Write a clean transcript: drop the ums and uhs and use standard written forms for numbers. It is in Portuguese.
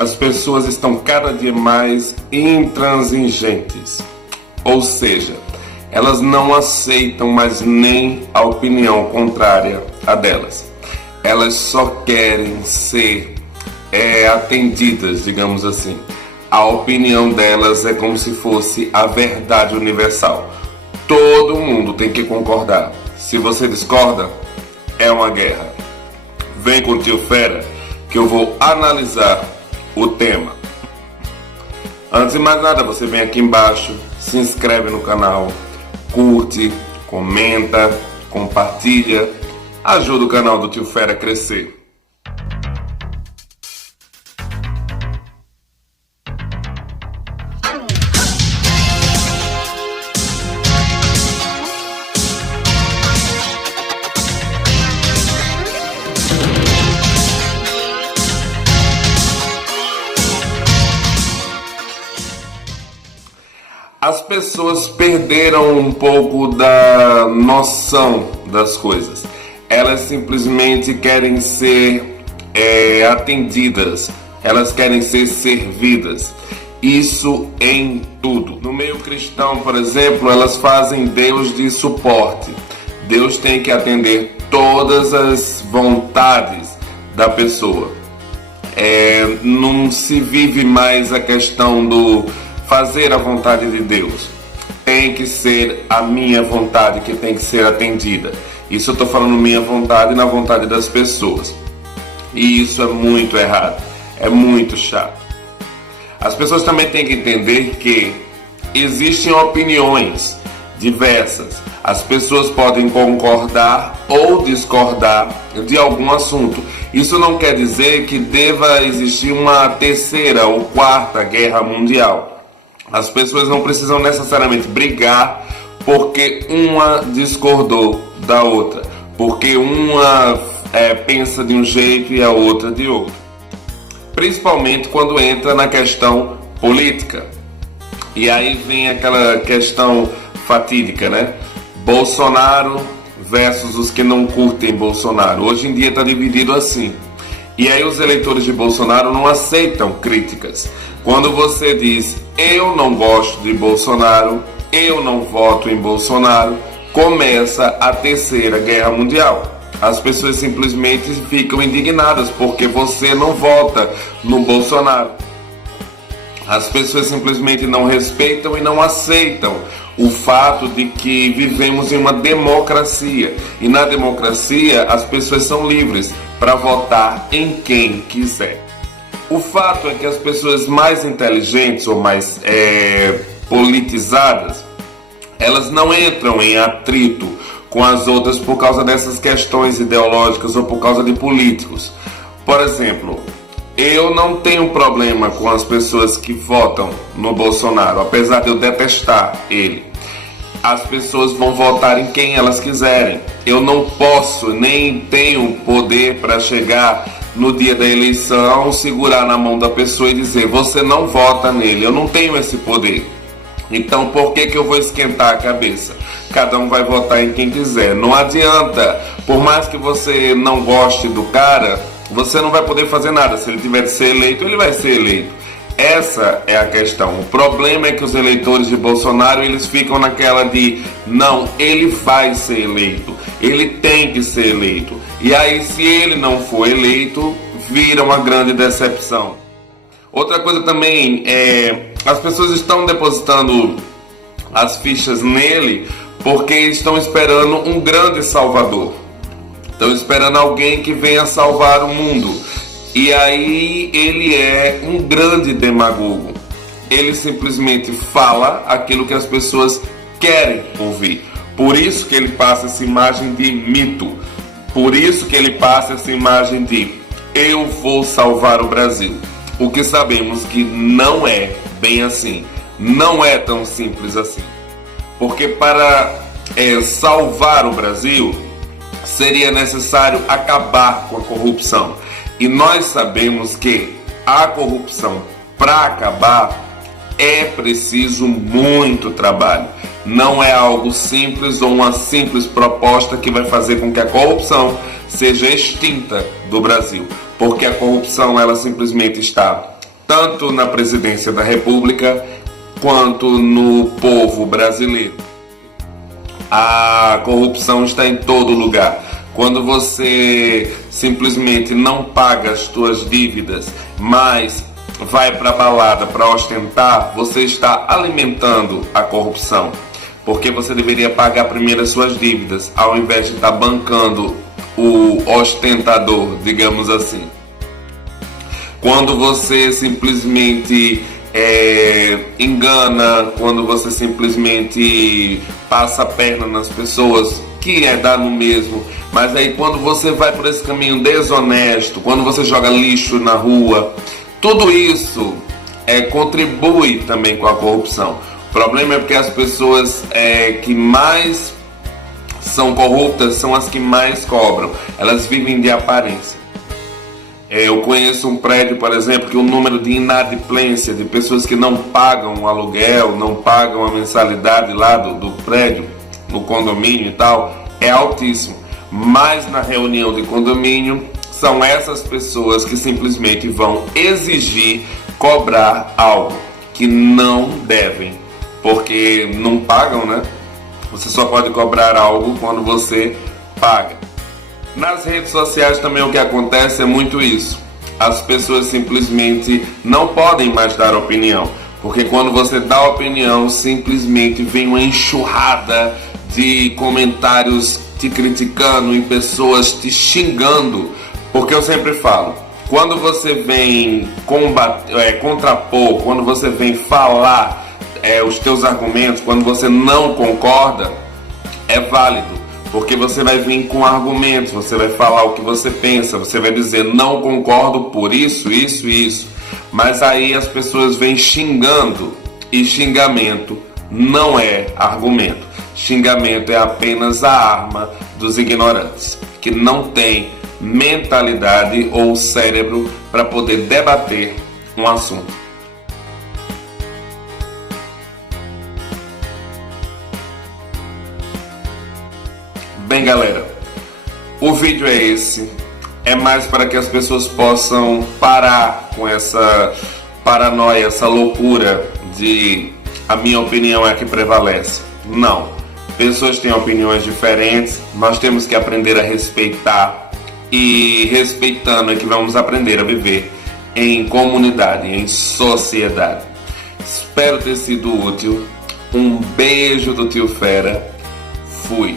as pessoas estão cada dia mais intransigentes, ou seja, elas não aceitam mais nem a opinião contrária a delas. Elas só querem ser atendidas, digamos assim. A opinião delas é como se fosse a verdade universal. Todo mundo tem que concordar. Se você discorda, é uma guerra. Vem com o Tio Fera que eu vou analisar o tema. Antes de mais nada, você vem aqui embaixo, se inscreve no canal, curte, comenta, compartilha, ajuda o canal do Tio Fera a crescer. As pessoas perderam um pouco da noção das coisas. Elas simplesmente querem ser atendidas, elas querem ser servidas. Isso em tudo. No meio cristão, por exemplo, elas fazem Deus de suporte. Deus tem que atender todas as vontades da pessoa. Não se vive mais a questão do fazer a vontade de Deus. Tem que ser a minha vontade que tem que ser atendida. Isso eu estou falando minha vontade e na vontade das pessoas. E isso é muito errado. É muito chato. As pessoas também têm que entender que existem opiniões diversas. As pessoas podem concordar ou discordar de algum assunto. Isso não quer dizer que deva existir uma terceira ou quarta guerra mundial. As pessoas não precisam necessariamente brigar porque uma discordou da outra, porque uma pensa de um jeito e a outra de outro. Principalmente quando entra na questão política. E aí vem aquela questão fatídica, né? Bolsonaro versus os que não curtem Bolsonaro. Hoje em dia está dividido assim. E aí os eleitores de Bolsonaro não aceitam críticas. Quando você diz, eu não gosto de Bolsonaro, eu não voto em Bolsonaro, começa a terceira guerra mundial. As pessoas simplesmente ficam indignadas porque você não vota no Bolsonaro. As pessoas simplesmente não respeitam e não aceitam o fato de que vivemos em uma democracia. E na democracia as pessoas são livres para votar em quem quiser. O fato é que as pessoas mais inteligentes ou mais politizadas, elas não entram em atrito com as outras por causa dessas questões ideológicas ou por causa de políticos. Por exemplo, eu não tenho problema com as pessoas que votam no Bolsonaro, apesar de eu detestar ele. As pessoas vão votar em quem elas quiserem. Eu não posso, nem tenho poder para chegar no dia da eleição, segurar na mão da pessoa e dizer, você não vota nele. Eu não tenho esse poder. Então por que eu vou esquentar a cabeça? Cada um vai votar em quem quiser. Não adianta, por mais que você não goste do cara, você não vai poder fazer nada. Se ele tiver de ser eleito, ele vai ser eleito. Essa é a questão. O problema é que os eleitores de Bolsonaro, eles ficam naquela de, não, ele vai ser eleito, ele tem que ser eleito. E aí, se ele não for eleito, vira uma grande decepção. Outra coisa também as pessoas estão depositando as fichas nele porque estão esperando um grande salvador. Estão esperando alguém que venha salvar o mundo. E aí ele é um grande demagogo. Ele simplesmente fala aquilo que as pessoas querem ouvir. Por isso que ele passa essa imagem de mito. Por isso que ele passa essa imagem de eu vou salvar o Brasil. O que sabemos que não é bem assim. Não é tão simples assim. Porque para salvar o Brasil, seria necessário acabar com a corrupção. E nós sabemos que a corrupção, para acabar, é preciso muito trabalho. Não é algo simples ou uma simples proposta que vai fazer com que a corrupção seja extinta do Brasil. Porque a corrupção, ela simplesmente está tanto na presidência da República quanto no povo brasileiro. A corrupção está em todo lugar. Quando você simplesmente não paga as suas dívidas, mas vai para a balada para ostentar, você está alimentando a corrupção. Porque você deveria pagar primeiro as suas dívidas, ao invés de estar bancando o ostentador, digamos assim. Quando você simplesmente engana, quando você simplesmente passa a perna nas pessoas, que dá no mesmo, mas aí quando você vai por esse caminho desonesto, quando você joga lixo na rua, tudo isso contribui também com a corrupção. O problema é porque as pessoas que mais são corruptas são as que mais cobram, elas vivem de aparência. Eu conheço um prédio, por exemplo, que o número de inadimplência, de pessoas que não pagam o aluguel, não pagam a mensalidade lá do prédio, no condomínio e tal, é altíssimo. Mas na reunião de condomínio, são essas pessoas que simplesmente vão exigir, cobrar algo que não devem, porque não pagam, né? Você só pode cobrar algo quando você paga. Nas redes sociais também o que acontece é muito isso. As pessoas simplesmente não podem mais dar opinião, porque quando você dá opinião, simplesmente vem uma enxurrada de comentários te criticando e pessoas te xingando. Porque eu sempre falo, quando você vem contrapor, quando você vem falar os teus argumentos, quando você não concorda, é válido. Porque você vai vir com argumentos, você vai falar o que você pensa, você vai dizer não concordo por isso, isso e isso. Mas aí as pessoas vêm xingando, e xingamento não é argumento. Xingamento é apenas a arma dos ignorantes, que não tem mentalidade ou cérebro para poder debater um assunto. Bem, galera, o vídeo é esse. É mais para que as pessoas possam parar com essa paranoia, essa loucura de a minha opinião é a que prevalece. Não. Pessoas têm opiniões diferentes, nós temos que aprender a respeitar, e respeitando é que vamos aprender a viver em comunidade, em sociedade. Espero ter sido útil. Um beijo do Tio Fera. Fui.